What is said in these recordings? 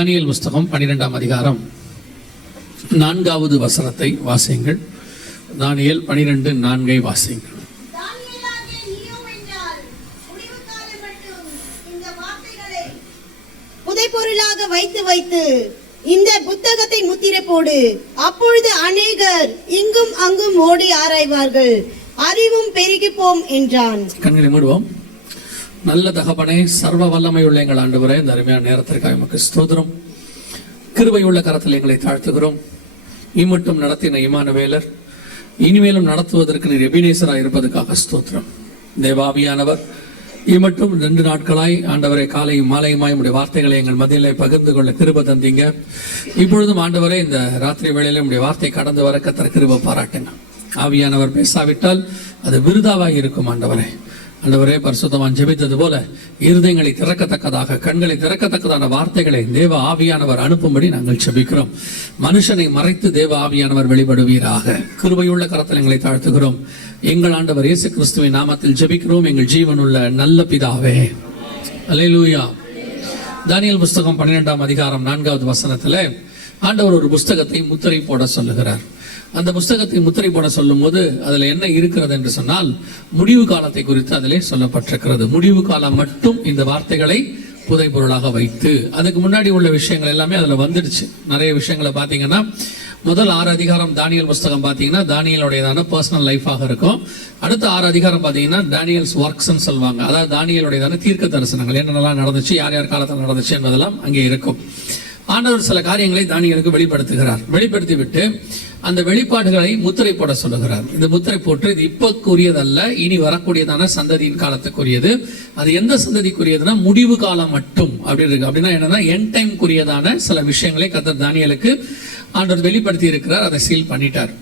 தானியேல் புஸ்தகம் 12ஆம் அதிகாரம் 4வது வசனத்தை வாசியுங்கள். தானியேல் 12:4 வாசியுங்கள். புதைபொருளாக வைத்து வைத்து இந்த புத்தகத்தை முத்திரை போடு, அப்பொழுது அநேகர் இங்கும் அங்கும் ஓடி ஆராய்வார்கள், அறிவும் பெருகி போம் என்றான். கண்களை மூடுவோம். நல்ல தகப்பனே, சர்வ வல்லமையுள்ள எங்கள் ஆண்டவரே, இந்த அருமையான நேரத்திற்காக எமக்கு ஸ்தோத்திரம். கிருபையுள்ள கரத்தில் எங்களை தாழ்த்துகிறோம். இம்மட்டும் நடத்தின இமானுவேலர், இனிமேலும் நடத்துவதற்கு நீர் எபினேசராக இருப்பதற்காக ஸ்தோத்திரம். தேவாவியானவர் இம்மட்டும் 2 நாட்களாய் ஆண்டவரை காலையும் மாலையுமாய் உடைய வார்த்தைகளை எங்கள் மத்தியிலே பகிர்ந்து கொள்ள கிருபை தந்தீங்க. இப்பொழுதும் ஆண்டவரே, இந்த ராத்திரி வேளையில உடைய வார்த்தை கடந்து வர கர்த்தர் கிருபை பாராட்டுங்க. ஆவியானவர் பேசாவிட்டால் அது விருதாவாய் இருக்கும். ஆண்டவரே, பரிசுத்தவான் ஜெபித்தது போல இருதயங்களை திறக்கத்தக்கதாக, கண்களை திறக்கத்தக்கதான வார்த்தைகளை தேவ ஆவியானவர் அனுப்பும்படி நாங்கள் ஜெபிக்கிறோம். மனுஷனை மறைத்து தேவ ஆவியானவர் வெளிப்படுவீராக. கிருபையுள்ள கரத்தில் எங்களை தாழ்த்துகிறோம். எங்கள் ஆண்டவர் இயேசு கிறிஸ்துவின் நாமத்தில் ஜெபிக்கிறோம், எங்கள் ஜீவனுள்ள நல்ல பிதாவே. அல்லேலூயா. தானியேல் புஸ்தகம் 12ஆம் அதிகாரம் 4வது வசனத்துல ஆண்டவர் ஒரு புஸ்தகத்தை முத்திரை போட சொல்லுகிறார். அந்த புஸ்தகத்தை முத்திரை போட சொல்லும் போது அதுல என்ன இருக்கிறது என்று சொன்னால், முடிவு காலத்தை குறித்து அதிலே சொல்லப்பட்டிருக்கிறது. முடிவு காலம் மட்டும் இந்த வார்த்தைகளை புதை பொருளாக வைத்து, அதுக்கு முன்னாடி உள்ள விஷயங்கள் எல்லாமே அதுல வந்துடுச்சு. நிறைய விஷயங்களை பாத்தீங்கன்னா, முதல் 6 அதிகாரம் தானியேல் புஸ்தகம் பாத்தீங்கன்னா தானியேலுடையதான பர்சனல் லைஃபாக இருக்கும். அடுத்த 6 அதிகாரம் பாத்தீங்கன்னா தானியேல்ஸ் ஒர்க்ஸ் சொல்லுவாங்க. அதாவது தானியேலுடையதான தீர்க்க தரிசனங்கள், என்னென்னலாம் நடந்துச்சு, யார் யார் காலத்தில் நடந்துச்சு என்பதெல்லாம் அங்கே இருக்கும். ஆண்டவர் சில காரியங்களை தானியேலுக்கு வெளிப்படுத்துகிறார். வெளிப்படுத்தி விட்டு அந்த வெளிப்பாடுகளை முத்திரை போட சொல்லுகிறார். இந்த முத்திரை போட்டு இது இப்பக்குரியதல்ல, இனி வரக்கூடியதான சந்ததியின் காலத்துக்குரியது. அது எந்த சந்ததிக்குரியதுன்னா முடிவு காலம் மட்டும் அப்படி இருக்கு. அப்படின்னா என்னன்னா, எண்ட் டைம் குறியதான சில விஷயங்களை கர்த்தர் தானியேலுக்கு ஆண்டவர் வெளிப்படுத்தி இருக்கிறார். அதை சீல் பண்ணிட்டார்.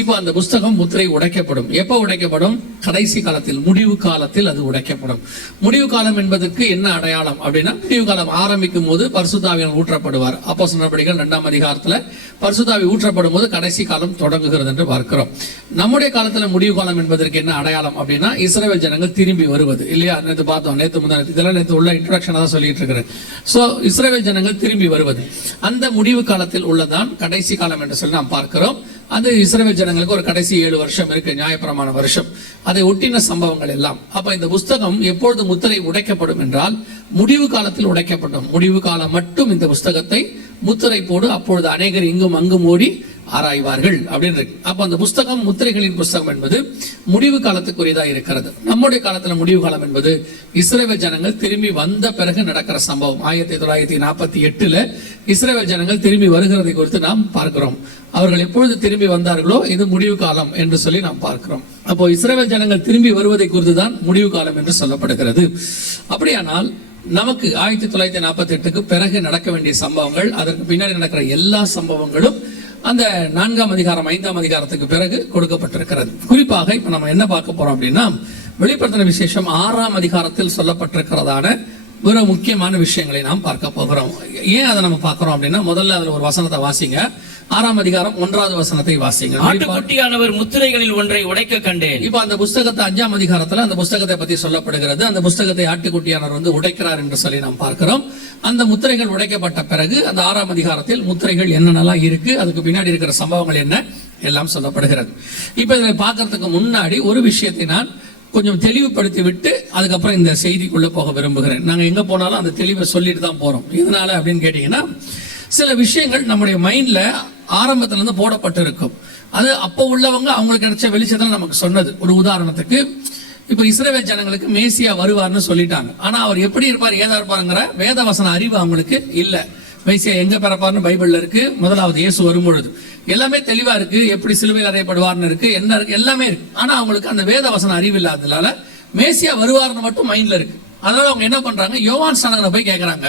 இப்போ அந்த புஸ்தகம் முத்திரை உடைக்கப்படும். எப்போ உடைக்கப்படும்? கடைசி காலத்தில், முடிவு காலத்தில் அது உடைக்கப்படும். முடிவு காலம் என்பதற்கு என்ன அடையாளம் அப்படின்னா, முடிவு காலம் ஆரம்பிக்கும் போது பரிசுத்த ஆவியானவர் ஊற்றப்படுவார். அப்போஸ்தலர் நடபடிகள் 2ஆம் அதிகாரத்துல பரிசுத்த ஆவி ஊற்றப்படும் போது கடைசி காலம் தொடங்குகிறது என்று பார்க்கிறோம். நம்முடைய காலத்துல முடிவு காலம் என்பதற்கு என்ன அடையாளம் அப்படின்னா, இஸ்ரவேல் ஜனங்கள் திரும்பி வருவது இல்லையா? நேற்று பார்த்தோம், இதெல்லாம் நேற்று உள்ள இன்ட்ரோடக்ஷன் தான் சொல்லிட்டு இருக்கிறேன். சோ இஸ்ரவேல் ஜனங்கள் திரும்பி வருவது அந்த முடிவு காலத்தில் உள்ளதான் கடைசி காலம் என்று சொல்லி நாம் பார்க்கிறோம். அது இஸ்ரவேல் ஜனங்களுக்கு ஒரு கடைசி 7 வருஷம் இருக்கு, நியாயப்பிரமாண வருஷம். அதை ஒட்டின சம்பவங்கள் எல்லாம். அப்ப இந்த புஸ்தகம் எப்பொழுது முத்திரை உடைக்கப்படும் என்றால், முடிவு காலத்தில் உடைக்கப்படும். முடிவு காலம் மட்டும் இந்த புஸ்தகத்தை முத்திரை போடு, அப்பொழுது அநேகர் இங்கும் அங்கும் ஓடி ஆராய்வார்கள் அப்படின்னு இருக்கு. அப்ப அந்த புஸ்தகம் முத்திரைகளின் புஸ்தகம் என்பது முடிவு காலத்துக்குரியதா இருக்கிறது. நம்முடைய காலத்துல முடிவு காலம் என்பது இஸ்ரவேல் ஜனங்கள் திரும்பி வந்த பிறகு நடக்கிற சம்பவம். 1948 இஸ்ரவேல் ஜனங்கள் திரும்பி வருகிறதை குறித்து நாம் பார்க்கிறோம். அவர்கள் எப்பொழுது திரும்பி வந்தார்களோ இது முடிவு காலம் என்று சொல்லி நாம் பார்க்கிறோம். அப்போ இஸ்ரவேல் ஜனங்கள் திரும்பி வருவதை குறித்து தான் முடிவு காலம் என்று சொல்லப்படுகிறது. அப்படியானால் நமக்கு 1948க்கு பிறகு நடக்க வேண்டிய சம்பவங்கள், அதற்கு பின்னாடி நடக்கிற எல்லா சம்பவங்களும் அந்த 4ஆம் அதிகாரம் 5ஆம் அதிகாரத்துக்கு பிறகு கொடுக்கப்பட்டிருக்கிறது. குறிப்பாக இப்ப நம்ம என்ன பார்க்க போறோம் அப்படின்னா, வெளிப்படுத்தின விசேஷம் 6ஆம் அதிகாரத்தில் சொல்லப்பட்டிருக்கிறதான ஒரு முக்கியமான விஷயங்களை நாம் பார்க்க போகிறோம். ஏன் அதை நம்ம பார்க்கிறோம் அப்படின்னா, முதல்ல அதுல ஒரு வசனத்தை வாசிங்க. 6ஆம் அதிகாரம் 1வது வசனத்தை வாசிங்க. ஆட்டுக்குட்டியானவர் முத்திரைகளில் ஒன்றை உடைக்க கண்டேன். இப்ப அந்த புஸ்தகத்தை 5ஆம் அதிகாரத்துல அந்த புஸ்தகத்தை பத்தி சொல்லப்படுகிறது. அந்த புஸ்தகத்தை ஆட்டுக்குட்டியானவர் உடைக்கிறார் என்று சொல்லி நாம் பார்க்கிறோம். அந்த முத்திரைகள் உடைக்கப்பட்ட பிறகு அந்த 6ஆம் அதிகாரத்தில் முத்திரைகள் என்னென்னலாம் இருக்கு, அதுக்கு பின்னாடி இருக்கிற சம்பவங்கள் என்ன எல்லாம் சொல்லப்படுகிறது. இப்ப இதை பார்க்கறதுக்கு முன்னாடி ஒரு விஷயத்தை நான் கொஞ்சம் தெளிவுபடுத்தி விட்டு அதுக்கப்புறம் இந்த செய்திக்குள்ள போக விரும்புகிறேன். நாங்க எங்க போனாலும் அந்த தெளிவை சொல்லிட்டு தான் போறோம். இதனால அப்படின்னு கேட்டீங்கன்னா, சில விஷயங்கள் நம்முடைய மைண்ட்ல ஆரம்பத்துல இருந்து போடப்பட்டு இருக்கும். அது அப்போ உள்ளவங்க அவங்களுக்கு கிடைச்ச வெளிச்சத்துல நமக்கு சொன்னது. ஒரு உதாரணத்துக்கு, இப்ப இஸ்ரவேல் ஜனங்களுக்கு மேசியா வருவார்னு சொல்லிட்டாங்க. ஆனா அவர் எப்படி இருப்பார், ஏதா இருப்பாருங்கிற வேதவசன அறிவு அவங்களுக்கு இல்ல. மேசியா எங்க பிறப்பார்னு பைபிள்ல இருக்கு. முதலாவது இயேசு வரும்பொழுது எல்லாமே தெளிவா இருக்கு. எப்படி சிலுவையில் அறையப்படுவார்னு இருக்கு, என்ன இருக்கு, எல்லாமே இருக்கு. ஆனா அவங்களுக்கு அந்த வேதவசன அறிவு இல்லாததுனால மேசியா வருவார்னு மட்டும் மைண்ட்ல இருக்கு. அதனால அவங்க என்ன பண்றாங்க, யோவான் ஸ்நானகனை போய் கேட்கறாங்க,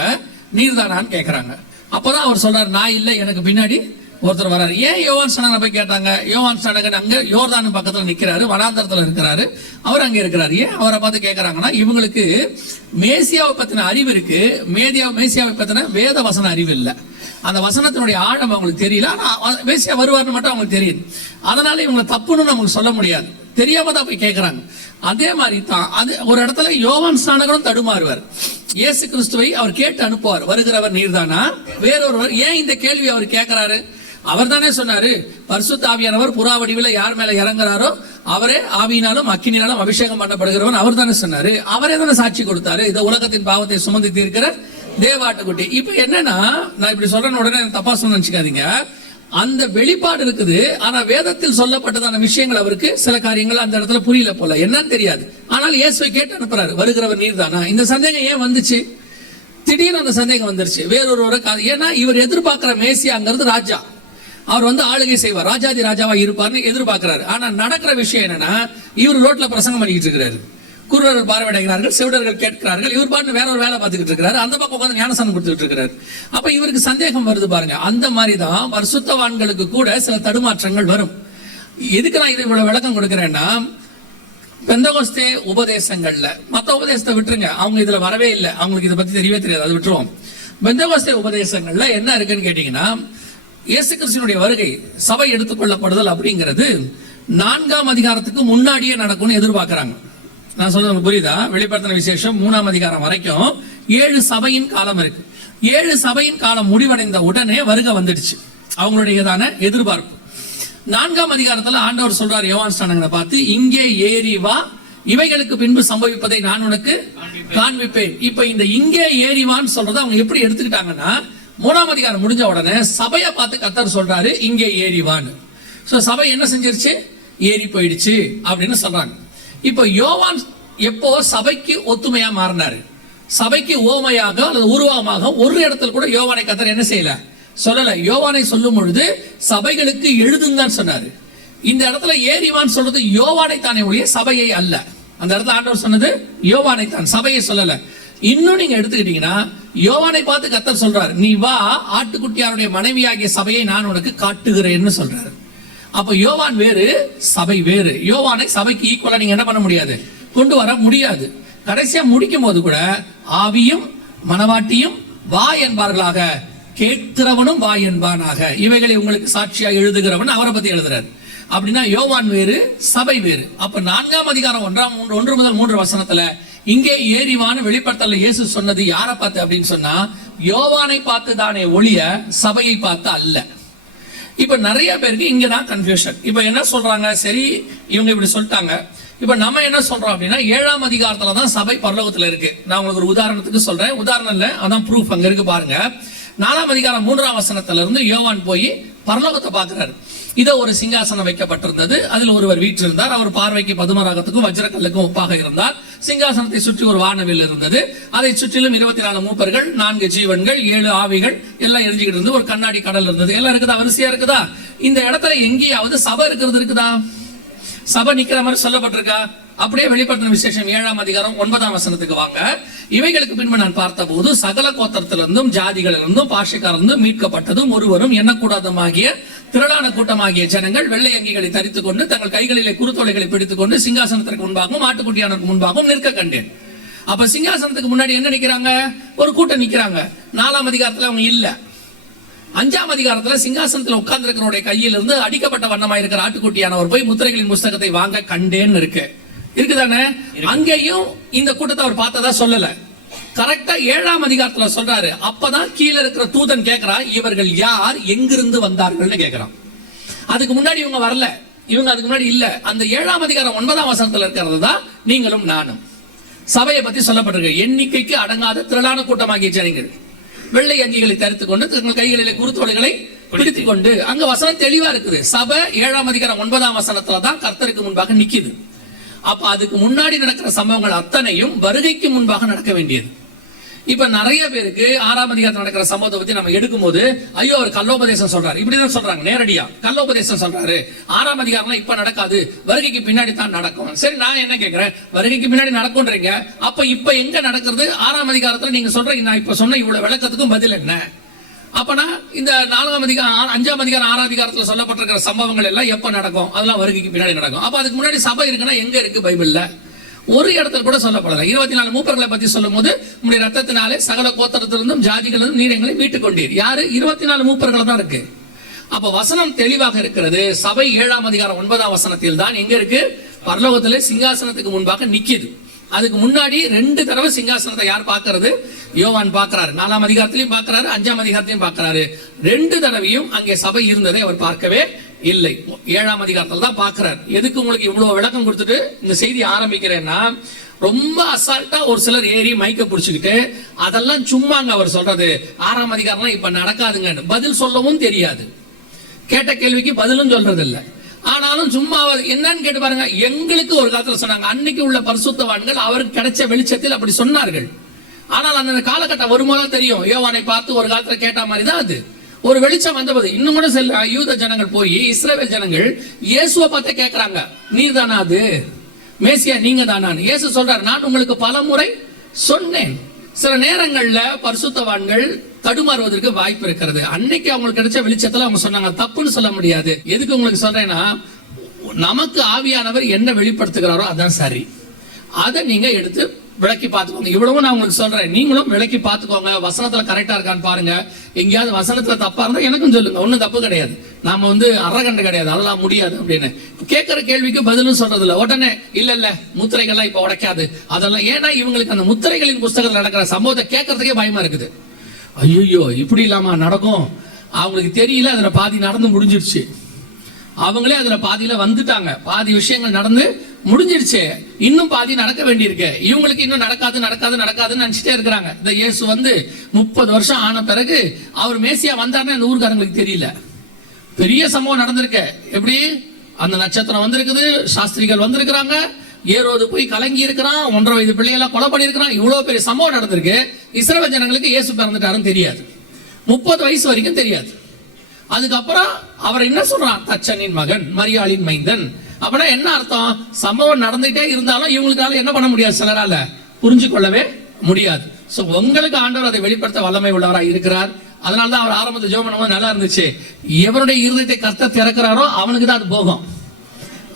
நீர்தானான்னு கேட்கறாங்க. அப்பதான் அவர் சொல்றாரு, நான் இல்ல, எனக்கு பின்னாடி ஒருத்தர் வராரு. ஏன் யோவான் ஸ்நானகனை போய் கேட்டாங்க? யோவான் ஸ்நானகன் அங்க யோர்தான் பக்கத்துல நிக்கிறாரு, வனாந்தரத்துல இருக்கிறாரு, அவர் அங்க இருக்கிறாரு. ஏன் அவரை பார்த்து கேட்கறாங்கன்னா, இவங்களுக்கு மேசியாவை பத்தின அறிவு இருக்கு, மேசியாவை பத்தின வேத வசன அறிவு இல்ல. அந்த வசனத்தினுடைய ஆழம் அவங்களுக்கு தெரியல. ஆனா மேசியா வருவார்னு மட்டும் அவங்களுக்கு தெரியுது. அதனால இவங்க தப்புன்னு நமக்கு சொல்ல முடியாது, தெரியாம தான் போய் கேட்கறாங்க. அதே மாதிரி தான் அது ஒரு இடத்துல யோவான் ஸ்நானகனும் தடுமாறுவார். இயேசு கிறிஸ்துவை அவர் கேட்டு அனுப்புவார், வருகிறவர் நீர்தானா, வேறொருவர். ஏன் இந்த கேள்வி அவர் கேட்கிறாரு? அவர் தானே சொன்னாரு, பரிசுத்த ஆவியானவர் புறா வடிவில் யார் மேல இறங்குறாரோ அவரே ஆவியினாலும் அக்கினினாலும் அபிஷேகம் பண்ணப்படுகிறவன். அவர் தானே சொன்னாரு, அவரே தானே சாட்சி கொடுத்தாரு, இந்த உலகத்தின் பாவத்தை சுமந்து தீர்க்கிற தேவாட்டுக்குட்டி. இப்ப என்னன்னா, நான் இப்படி சொல்றேன்னு உடனே தப்பா சொன்ன நினைச்சுக்காதீங்க. அந்த வெளிப்பாடு இருக்குது, ஆனா வேதத்தில் சொல்லப்பட்டதான விஷயங்கள் அவருக்கு சில காரியங்கள் அந்த இடத்துல புரியல போல, என்னன்னு தெரியாது. ஆனால் இயேசுவை கேட்டு அனுப்புறாரு, வருகிறவர் நீர் தானா. இந்த சந்தேகம் ஏன் வந்துச்சு? திடீர்னு அந்த சந்தேகம் வந்துருச்சு வேறொரு. ஏன்னா இவர் எதிர்பார்க்கிற மேசியாங்கிறது ராஜா, அவர் ஆளுகை செய்வார், ராஜாதி ராஜாவா இருப்பார்னு எதிர்பார்க்கிறாரு. ஆனா நடக்கிற விஷயம் என்னன்னா, இவர் ரோட்ல பிரசங்கம் பண்ணிட்டு இருக்கிறாரு, குருடர்கள் பார்வையடைகிறார்கள், செவிடர்கள் கேட்கிறார்கள், இவர் பாட்டு வேற ஒரு வேலை பார்த்துக்கிட்டு இருக்கிறாரு, அந்த பக்கம் உட்கார்ந்து ஞானஸ்தானம் கொடுத்துட்டு இருக்கிறாரு. அப்ப இவருக்கு சந்தேகம் வருது பாருங்க. அந்த மாதிரிதான் பரிசுத்தவான்களுக்கு கூட சில தடுமாற்றங்கள் வரும். எதுக்கு நான் இதை இவ்வளவு விளக்கம் கொடுக்கிறேன்னா, பெந்தகோஸ்தே உபதேசங்கள்ல, மற்ற உபதேசத்தை விட்டுருங்க, அவங்க இதுல வரவே இல்லை, அவங்களுக்கு இதை பத்தி தெரியவே தெரியாது, அதை விட்டுருவோம். பெந்தகோஸ்தே உபதேசங்கள்ல என்ன இருக்குன்னு கேட்டீங்கன்னா, இயேசு கிறிஸ்துவினுடைய வருகை, சபை எடுத்துக்கொள்ளப்படுதல் அப்படிங்கிறது 4ஆம் அதிகாரத்துக்கு முன்னாடியே நடக்கும்னு எதிர்பார்க்கிறாங்க. நான் சொல்றது புரியுதா? வெளிப்படுத்தின விசேஷம் 3ஆம் அதிகாரம் வரைக்கும் 7 சபையின் காலம் இருக்கு. 7 சபையின் காலம் முடிவடைந்த உடனே வருகை வந்துடுச்சு, அவங்களுடையதான எதிர்பார்ப்பு. 4ஆம் அதிகாரத்துல ஆண்டவர் சொல்றார் யோவான் ஸ்நானகனை பார்த்து, இங்கே ஏறி வா, இவைகளுக்கு பின்பு சம்பவிப்பதை நான் உனக்கு காண்பிப்பேன். இப்ப இந்த இங்கே ஏறிவான்னு சொல்றதை அவங்க எப்படி எடுத்துக்கிட்டாங்கன்னா, 3ஆம் அதிகாரம் முடிஞ்ச உடனே சபையை பார்த்து கர்த்தர் சொல்றாரு இங்கே ஏறிவான்னு. சபை என்ன செஞ்சிருச்சு? ஏறி போயிடுச்சு அப்படின்னு சொல்றாங்க. இப்ப யோவான் எப்போ சபைக்கு ஒத்துமையா மாறினாரு? சபைக்கு ஓமையாக அல்லது உருவமாக ஒரு இடத்துல கூட யோவானை கர்த்தர் என்ன செய்யல, சொல்லல. யோவானை சொல்லும் பொழுது சபைகளுக்கு எழுதுன்னு சொன்னாரு. இந்த இடத்துல ஏறிவான் சொல்றது யோவானை தானே ஒழிய சபையை அல்ல. அந்த இடத்துல ஆண்டவர் சொன்னது யோவானை தான், சபையை சொல்லல. இன்னும் நீங்க எடுத்துக்கிட்டீங்கன்னா, யோவானை பார்த்து கர்த்தர் சொல்றாரு, நீ வா, ஆட்டுக்குட்டியாருடைய மனைவியாகிய சபையை நான் உனக்கு காட்டுகிறேன்னு சொல்றாரு. அப்ப யோவான் வேறு, சபை வேறு. யோவானை சபைக்கு ஈக்குவலா நீங்க என்ன பண்ண முடியாது, கொண்டு வர முடியாது. கடைசியா முடிக்கும் போது கூட ஆவியும் மனவாட்டியும் வா என்பார்களாக, கேட்கிறவனும் வா என்பானாக, இவைகளை உங்களுக்கு சாட்சியா எழுதுகிறவன் அவரை பத்தி எழுதுறாரு. அப்படின்னா யோவான் வேறு, சபை வேறு. அப்ப 4ஆம் அதிகாரம் 1 முதல் 3 வசனத்துல இங்கே ஏறிவான்னு வெளிப்படுத்தல இயேசு சொன்னது யாரை பார்த்து அப்படின்னு சொன்னா, யோவானை பார்த்து தானே ஒழிய சபையை பார்த்து அல்ல. இப்ப நிறைய பேருக்கு இங்கதான் கன்ஃபியூஷன். இப்ப என்ன சொல்றாங்க, சரி இவங்க இப்படி சொல்லிட்டாங்க, இப்ப நம்ம என்ன சொல்றோம் அப்படின்னா, 7ஆம் அதிகாரத்துல தான் சபை பரலோகத்துல இருக்கு. நான் உங்களுக்கு ஒரு உதாரணத்துக்கு சொல்றேன், உதாரணம் இல்ல, அதான் ப்ரூஃப் அங்க இருக்கு பாருங்க. 4ஆம் அதிகாரம் 3ஆம் வசனத்துல இருந்து யோவான் போய் பரலோகத்தை பார்க்கிறாரு. இதோ ஒரு சிங்காசனம் வைக்கப்பட்டிருந்தது, அதில் ஒருவர் வீற்றிருந்தார், அவர் பார்வைக்கு பதுமராகத்துக்கும் வஜ்ரக்கல்லுக்கும் ஒப்பாக இருந்தார். சிங்காசனத்தை சுற்றி ஒரு வானவில் இருந்தது, அதை சுற்றிலும் 24 மூப்பர்கள், 4 ஜீவன்கள், 7 ஆவிகள் எல்லாம் எரிஞ்சுக்கிட்டு இருந்து, ஒரு கண்ணாடி கடல் இருந்தது. எல்லாம் இருக்குதா, வரிசையா இருக்குதா? இந்த இடத்துல எங்கேயாவது சபை இருக்கிறது இருக்குதா? சபை நிக்கிற மாதிரி சொல்லப்பட்டிருக்கா? அப்படியே வெளிப்படுத்தின விசேஷம் 7ஆம் அதிகாரம் 9ஆம் வசனத்துக்கு வாங்க. இவைகளுக்கு பின்பு நான் பார்த்த போது சகல கோத்திரத்திலிருந்தும் ஜாதிகளிலிருந்தும் பாஷைக்காரிலிருந்தும் மீட்கப்பட்டதும் ஒருவரும் எண்ணக்கூடாதமாகிய திரளான கூட்டமாகிய ஜனங்கள் வெள்ளை அங்கிகளை தரித்துக் கொண்டு தங்கள் கைகளிலே குருத்தோலைகளை பிடித்துக் கொண்டு சிங்காசனத்திற்கு முன்பாகவும் ஆட்டுக்குட்டியானருக்கு முன்பாகவும் நிற்க கண்டேன். அப்ப சிங்காசனத்துக்கு முன்னாடி என்ன நிக்கிறாங்க? ஒரு கூட்டம் நிக்கிறாங்க. 4ஆம் அதிகாரத்துல அவங்க இல்ல. 5ஆம் அதிகாரத்துல சிங்காசனத்துல உட்கார்ந்து இருக்கிறவருடைய கையிலிருந்து அடிக்கப்பட்ட வண்ணமாயிருக்கிற ஆட்டுக்குட்டியானவர் போய் முத்திரைகளின் புஸ்தகத்தை வாங்க கண்டேன்னு இருக்குதானே? அங்கேயும் இந்த கூட்டத்தை அவர் பார்த்ததா சொல்லல. கரெக்டா 7ஆம் அதிகாரத்துல சொல்றாரு. அப்பதான் கீழே இருக்கிற தூதன் கேட்கிறான், இவர்கள் யார், எங்கிருந்து வந்தார்கள்னு கேட்கிறான். அதுக்கு முன்னாடி இவங்க வரல, இவங்க அதுக்கு முன்னாடி இல்ல. அந்த 7ஆம் அதிகாரம் 9ஆம் வசனத்துல இருக்கிறது தான் நீங்களும் நானும். சபையை பத்தி சொல்லப்பட்டிருக்கு. எண்ணிக்கைக்கு அடங்காத திரளான கூட்டமாகிய ஜனங்கள் வெள்ளை அங்கிகளை தரித்துக் கொண்டு தங்கள் கைகளிலே குருத்தோலைகளை பிடித்துக் கொண்டு, அங்க வசனம் தெளிவா இருக்குது. சபை 7ஆம் அதிகாரம் 9ஆம் வசனத்துல தான் கர்த்தருக்கு முன்பாக நிக்குது. அப்ப அதுக்கு முன்னாடி நடக்கிற சம்பவங்கள் அத்தனையும் வருகைக்கு முன்பாக நடக்க வேண்டியது. இப்ப நிறைய பேருக்கு 6ஆம் அதிகாரத்தில் நடக்கிற சம்பவத்தை பத்தி நம்ம எடுக்கும் போது, ஐயோ அவர் கல்லோபதேசம் சொல்றாரு, இப்படிதான் சொல்றாங்க. நேரடியா கல்லோபதேசம் சொல்றாரு, 6ஆம் அதிகாரம் இப்ப நடக்காது, வருகைக்கு பின்னாடி தான் நடக்கும். சரி, நான் என்ன கேட்கிறேன், வருகைக்கு பின்னாடி நடக்கும்ன்றீங்க, அப்ப இப்ப எங்க நடக்கிறது? 6ஆம் அதிகாரத்துல நீங்க சொல்றீங்க, நான் இப்ப சொன்ன இவ்வளவு விளக்கத்துக்கும் பதில் என்ன? அப்பனா இந்த 4ஆம் அதிகாரம் 5ஆம் அதிகாரம் 6ஆம் அதிகாரத்துல சொல்லப்பட்டிருக்கிற சம்பவங்கள் எல்லாம் எப்ப நடக்கும்? அதெல்லாம் வருகைக்கு பின்னாடி நடக்கும். அப்ப அதுக்கு முன்னாடி சபை இருக்குன்னா எங்க இருக்கு பைபிள்ல? ஒரு இடத்துல கூட சொல்லப்படல. 24 மூப்பர்களை பத்தி சொல்லும் போது, உங்களுடைய ரத்தத்தினாலே சகல கோத்திரத்திலிருந்தும் ஜாதிகளிலும் நீர் எங்களை மீட்டுக் கொண்டீர். யாரு? 24 மூப்பர்கள் தான் இருக்கு. அப்ப வசனம் தெளிவாக இருக்கிறது. சபை 7ஆம் அதிகாரம் 9ஆம் வசனத்தில் தான் எங்க இருக்கு? பரலோகத்திலே சிங்காசனத்துக்கு முன்பாக நிக்கிது. அதுக்கு முன்னாடி 2 தடவை சிங்காசனத்தை யார் பார்க்கிறது? யோவான் பார்க்கிறாரு. 4ஆம் அதிகாரத்திலையும் பார்க்கிறாரு, 5ஆம் அதிகாரத்திலையும் பார்க்கிறாரு. 2 தடவையும் அங்கே சபை இருந்ததை அவர் பார்க்கவே இல்லை. 7ஆம் அதிகாரத்தில் தான் பார்க்கிறார். எதுக்கு உங்களுக்கு இவ்வளவு விளக்கம் கொடுத்துட்டு இந்த செய்தி ஆரம்பிக்கிறேன்னா, ரொம்ப அசால்ட்டா ஒரு சிலர் ஏறி மைக்க புடிச்சுக்கிட்டு அதெல்லாம் சும்மாங்க அவர் சொல்றது, 6ஆம் அதிகாரம் இப்ப நடக்காதுங்கன்னு பதில் சொல்லவும் தெரியாது, கேட்ட கேள்விக்கு பதிலும் சொல்றது இல்ல. ஆனாலும் சும்மா என்னன்னு கேட்டு பாருங்க. எங்களுக்கு ஒரு காலத்துல சொன்னாங்க, அன்னைக்கு உள்ள பரிசுத்தவான்கள் அவருக்கு கிடைச்ச வெளிச்சத்தில் அப்படி சொன்னார்கள். ஆனால் அந்த காலகட்டம் வரும்போது தெரியும், யோவானை பார்த்து ஒரு காலத்துல கேட்ட மாதிரி தான் அது ஒரு வெளிச்சம் வந்தபோது. இன்னும் கூட சில யூத ஜனங்கள் போய் இஸ்ரவேல் ஜனங்கள் இயேசுவை பார்த்து கேட்கிறாங்க, நீர் தானா அது மேசியா, நீங்க தானான்னு. இயேசு சொல்றாரு, நான் உங்களுக்கு பல முறை சொன்னேன். சில நேரங்கள்ல பரிசுத்தவான்கள் தடுமாறுவதற்கு வாய்ப்பு இருக்கிறது. அன்னைக்கு அவங்களுக்கு கிடைச்ச வெளிச்சத்துல அவங்க சொன்னாங்க, தப்புன்னு சொல்ல முடியாது. எதுக்கு உங்களுக்கு சொல்றேன்னா, நமக்கு ஆவியானவர் என்ன வெளிப்படுத்துகிறாரோ அதான் சரி. அதை நீங்க எடுத்து விளக்கி பார்த்துக்கோங்க. இவ்வளவு நான் உங்களுக்கு சொல்றேன், நீங்களும் விளக்கி பார்த்துக்கோங்க. வசனத்துல கரெக்டா இருக்கான்னு பாருங்க. எங்கேயாவது வசனத்துல தப்பா இருந்தா எனக்கும் சொல்லுங்க, ஒன்னும் தப்பு கிடையாது. நாம அரகண்டு கிடையாது, அதெல்லாம் முடியாது அப்படின்னு கேட்கிற கேள்விக்கு பதிலும் சொல்றது இல்ல. உடனே இல்ல முத்திரைகள்லாம் இப்ப உடைக்காது அதெல்லாம். ஏன்னா இவங்களுக்கு அந்த முத்திரைகளின் புஸ்தகத்தில் நடக்கிற சம்பவத்தை கேட்கறதுக்கே பயமா இருக்குது. ஐயோ இப்படி இல்லாம நடக்கும், அவங்களுக்கு தெரியல. அதுல பாதி நடந்து முடிஞ்சிருச்சு, அவங்களே அதுல பாதியில வந்துட்டாங்க. பாதி விஷயங்கள் நடந்து முடிஞ்சிருச்சு, இன்னும் பாதி நடக்க வேண்டியிருக்கு. இவங்களுக்கு இன்னும் நடக்காதுன்னு நினைச்சிட்டே இருக்கிறாங்க. இந்த இயேசு 30 வருஷம் ஆன பிறகு அவர் மேசியா வந்தாருன்னு இந்த ஊர்காரங்களுக்கு தெரியல. பெரிய சம்பவம் நடந்திருக்கு. எப்படி அந்த நட்சத்திரம் வந்திருக்குது, சாஸ்திரிகள் வந்திருக்கிறாங்க, ஏரோது போய் கலங்கி இருக்கிறான், 1.5 வயது பிள்ளையெல்லாம் கொலை பண்ணிருக்கிறான். இவ்வளவு பெரிய சம்பவம் நடந்திருக்கு. இஸ்ரவேல் ஜனங்களுக்கு இயேசு பிறந்துட்டாருன்னு தெரியாது, 30 வயசு வரைக்கும் தெரியாது. அதுக்கப்புறம் அவர் என்ன சொல்றான், தச்சனின் மகன், மரியாளின் மைந்தன். அப்படின்னா என்ன அர்த்தம்? சம்பவம் நடந்துட்டே இருந்தாலும் இவங்களுக்கால என்ன பண்ண முடியாது, சிலரால புரிஞ்சு கொள்ளவே முடியாது. சோ உங்களுக்கு ஆண்டவர் அதை வெளிப்படுத்த வல்லமை உள்ளவராக இருக்கிறார். அதனாலதான் அவர் ஆரம்பத்தில் ஜெபம் பண்ணும்போது நல்லா இருந்துச்சு, எவருடைய இருதயத்தை கர்த்தர் திறக்கிறாரோ அவனுக்கு தான் அது போகும்.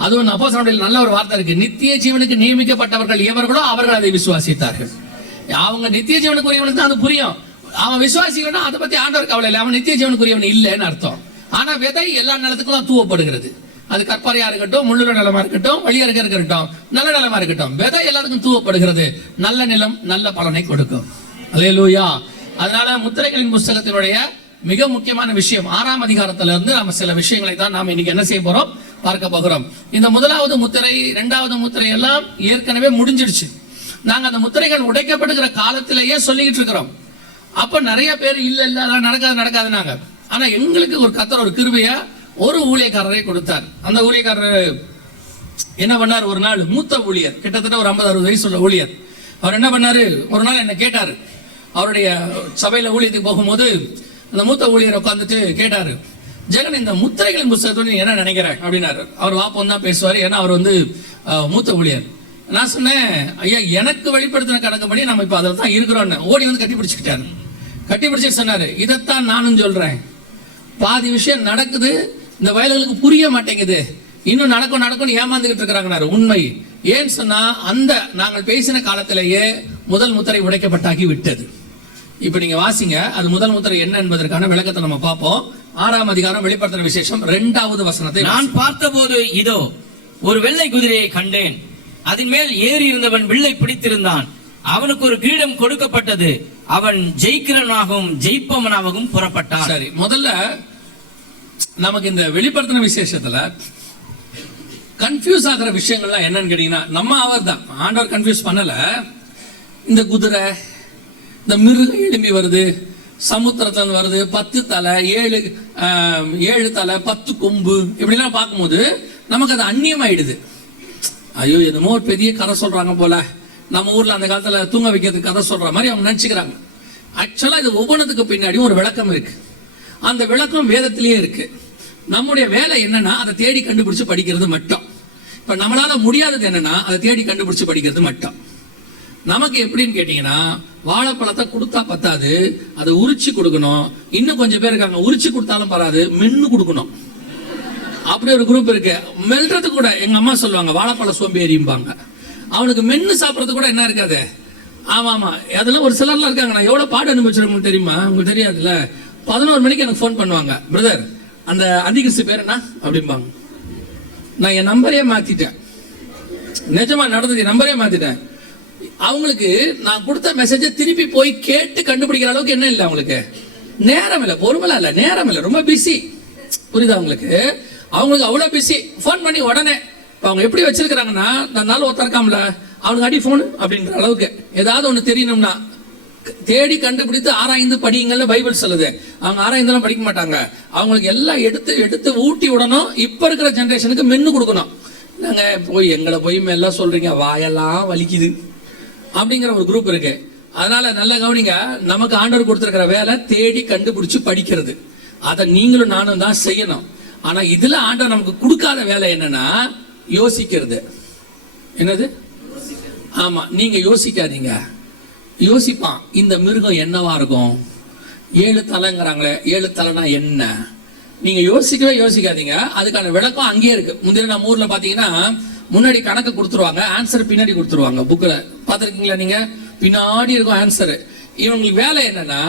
அதுவும் அப்போஸ்தலர்களில் நல்ல ஒரு வார்த்தை இருக்கு, நித்திய ஜீவனுக்கு நியமிக்கப்பட்டவர்கள் எவர்களோ அவர்கள் அதை விசுவாசித்தார்கள். அவங்க நித்திய ஜீவனுக்கு உரியவனுக்கு தான் அது புரியும். அவன் விசுவாசிக்கணும், அதை பத்தி ஆண்டவர் கவலை இல்லை, அவன் நித்திய ஜீவனுக்குரியவன் இல்லைன்னு அர்த்தம். ஆனா விதை எல்லா நிலத்துக்கும் தான் தூவப்படுகிறது. அது கற்பாறையா இருக்கட்டும், முள்ளுற நிலமா இருக்கட்டும், வழியறுக்க இருக்கட்டும், நல்ல நிலமா இருக்கட்டும், விதை எல்லாத்துக்கும் தூவப்படுகிறது. நல்ல நிலம் நல்ல பலனை கொடுக்கும். அல்லேலூயா. அதனால முத்திரைகளின் புஸ்தகத்தினுடைய மிக முக்கியமான விஷயம் 6ஆம் அதிகாரத்துல இருந்து நாம சில விஷயங்களை தான் நாம இன்னைக்கு என்ன செய்ய போறோம், பார்க்க போகிறோம். இந்த 1வது முத்திரை 2வது முத்திரை எல்லாம் ஏற்கனவே முடிஞ்சிடுச்சு. நாங்க அந்த முத்திரைகள் உடைக்கப்படுகிற காலத்திலேயே சொல்லிக்கிட்டு இருக்கிறோம். அப்ப நிறைய பேர் இல்ல நடக்காதுனாங்க. ஆனா எங்களுக்கு ஒரு கர்த்தர் ஒரு கிருபையா ஒரு ஊழியக்காரரை கொடுத்தார். அந்த ஊழியக்காரர் என்ன பண்ணார், ஒரு நாள் மூத்த ஊழியர், கிட்டத்தட்ட ஒரு 50-60 வயசு உள்ள ஊழியர், அவர் என்ன பண்ணாரு, ஒரு நாள் என்ன கேட்டாரு. அவருடைய சபையில ஊழியத்துக்கு போகும்போது அந்த மூத்த ஊழியர் உட்காந்துட்டு கேட்டாரு, ஜெகன் இந்த முத்திரைகளின் புஸ்தகத்தோட என்ன நினைக்கிறேன் அப்படின்னாரு. அவர் வாப்பம் தான் பேசுவாரு, ஏன்னா அவர் மூத்த ஊழியர். நான் சொன்னேன், ஐயா எனக்கு வெளிப்படுத்தின கணக்குப்படி நம்ம இப்ப அதில் தான் இருக்கிறோம்னு. ஓடி கட்டி பிடிச்சுக்கிட்டாரு. கட்டி பிடிச்சிட்டு சொன்னாரு, இதைத்தான் நானும் சொல்றேன், பாதி விஷயம் நடக்குது, இந்த வயல்களுக்கு புரிய மாட்டேங்குது, இன்னும் நடக்கும் ஏமாந்துகிட்டு இருக்கிறாங்க. உண்மை ஏன்னு சொன்னா, அந்த நாங்கள் பேசின காலத்திலேயே முதல் முத்திரை உடைக்கப்பட்டாகி விட்டது. இப்ப நீங்க வாசிங்க, அது முதல் முத்திரை என்ன என்பதற்கான விளக்கத்தை நம்ம பார்ப்போம். 6ஆம் அதிகாரம் வெளிப்படுத்தின விசேஷம் 2வது வசனத்தை. நான் பார்த்தபோது இதோ ஒரு வெள்ளை குதிரையை கண்டேன், அதன் மேல் ஏறி இருந்தவன் வில்லை பிடித்திருந்தான், அவனுக்கு ஒரு கிரீடம் கொடுக்கப்பட்டது, அவன் ஜெயிக்கிறவனாகவும் ஜெயிப்பவனாகவும் புறப்பட்டான். சரி, முதல்ல நமக்கு இந்த வெளிப்படுத்தின விசேஷத்துல கன்ஃபியூஸ் ஆகிற விஷயங்கள்லாம் என்னன்னு கேட்டீங்கன்னா, நம்ம அவர் தான் ஆண்டவர் கன்ஃபியூஸ் பண்ணல. இந்த குதிரை, இந்த மிருகம் எழும்பி வருது, சமுத்திரத்துல வருது, 10 தலை 7 தலை 10 கொம்பு, இப்படிலாம் பார்க்கும்போது நமக்கு அது அந்நியமாயிடுது. ஐயோ என்னமோ ஒரு பெரிய கதை சொல்றாங்க போல, நம்ம ஊர்ல அந்த காலத்துல தூங்க வைக்கிறதுக்கு கதை சொல்ற மாதிரி அவங்க நினைச்சுக்கிறாங்க. ஆக்சுவலா இது ஒவ்வொன்றுக்கு பின்னாடி ஒரு விளக்கம் இருக்கு. அந்த விளக்கம் வேதத்திலேயே இருக்கு. நம்முடைய வேலை என்னன்னா அதை தேடி கண்டுபிடிச்சு படிக்கிறது மட்டும். இப்ப நம்மளால முடியாதது என்னன்னா அதை தேடி கண்டுபிடிச்சு படிக்கிறது மட்டும். நமக்கு எப்படின்னு கேட்டீங்கன்னா, வாழைப்பழத்தை கொடுத்தா பத்தாது, அதை உரிச்சு கொடுக்கணும். இன்னும் கொஞ்சம் பேர் இருக்காங்க, உரிச்சு கொடுத்தாலும் பராது, மென்னு கொடுக்கணும். அப்படி ஒரு குரூப் இருக்கு. மெல்றது கூட எங்க அம்மா சொல்லுவாங்க, வாழைப்பழ சோம்பேறிம்பாங்க. அவனுக்கு மென்னு சாப்பிடறது கூட என்ன இருக்காது. ஆமா அதெல்லாம் ஒரு சிலர்லாம் இருக்காங்க. நான் எவ்வளவு பாடு அனுபவிச்சிருக்கேன் தெரியுமா, உங்களுக்கு தெரியாதுல்ல. 11 மணிக்கு எனக்கு ஃபோன் பண்ணுவாங்க, பிரதர் அந்த அதிகிறிஸ்து பேர் என்ன அப்படிம்பாங்க. நான் என் நம்பரே மாத்திட்டேன், நிஜமா நடந்தது, நம்பரே மாத்திட்டேன். அவங்களுக்கு நான் கொடுத்த மெசேஜை திருப்பி போய் கேட்டு கண்டுபிடிக்கிற அளவுக்கு என்ன இல்லை, அவங்களுக்கு நேரம் இல்லை, பொறுமலா இல்லை, நேரம் இல்லை, ரொம்ப பிஸி. புரியுதா உங்களுக்கு? அவங்களுக்கு அவ்வளவு பிஸி. ஃபோன் பண்ணி உடனே அவங்க எப்படி வச்சிருக்கிறாங்கன்னா, நாள் ஒருத்தர் இருக்காமல அவனுக்கு அடி ஃபோன் அப்படின்ற அளவுக்கு ஏதாவது ஒன்று தெரியணும்னா தேடி கண்டுபிடித்து ஆராய்ந்து படிங்கள்னு பைபிள் சொல்லுது. அவங்க ஆராய்ந்தெல்லாம் படிக்க மாட்டாங்க. அவங்களுக்கு எல்லாம் எடுத்து எடுத்து ஊட்டி விடணும். இப்ப இருக்கிற ஜெனரேஷனுக்கு மென்னு கொடுக்கணும். நாங்க போய் எங்களை போய் மெல்ல சொல்றீங்க, வாயெல்லாம் வலிக்குது அப்படிங்கிற ஒரு குரூப் இருக்கு. அதனால நல்ல கவனிங்க, நமக்கு ஆண்டவர் கொடுத்திருக்கிற வேலை தேடி கண்டுபிடிச்சு படிக்கிறது. அதை நீங்களும் நானும் தான் செய்யணும். ஆனா இதுல ஆண்டவர் நமக்கு கொடுக்காத வேலை என்னன்னா யோசிக்கிறது. என்னது? ஆமா, நீங்க யோசிக்காதீங்க. யோசிப்பான், இந்த மிருகம் என்னவா இருக்கும், 7 தலைங்கிறாங்களே, 7 தலைனா என்ன? நீங்க யோசிக்கவே யோசிக்காதீங்க. அதுக்கான விளக்கம் அங்கேயே இருக்கு. முந்தின நம்ம ஊர்ல பாத்தீங்கன்னா முன்னாடி கணக்கு கொடுத்துருவாங்க, ஆன்சர் பின்னாடி கொடுத்துருவாங்க. புக்ல பாத்திருக்கீங்களா நீங்க? பின்னாடி இருக்கும் ஆன்சர். இவங்களுக்கு வேலை என்னன்னா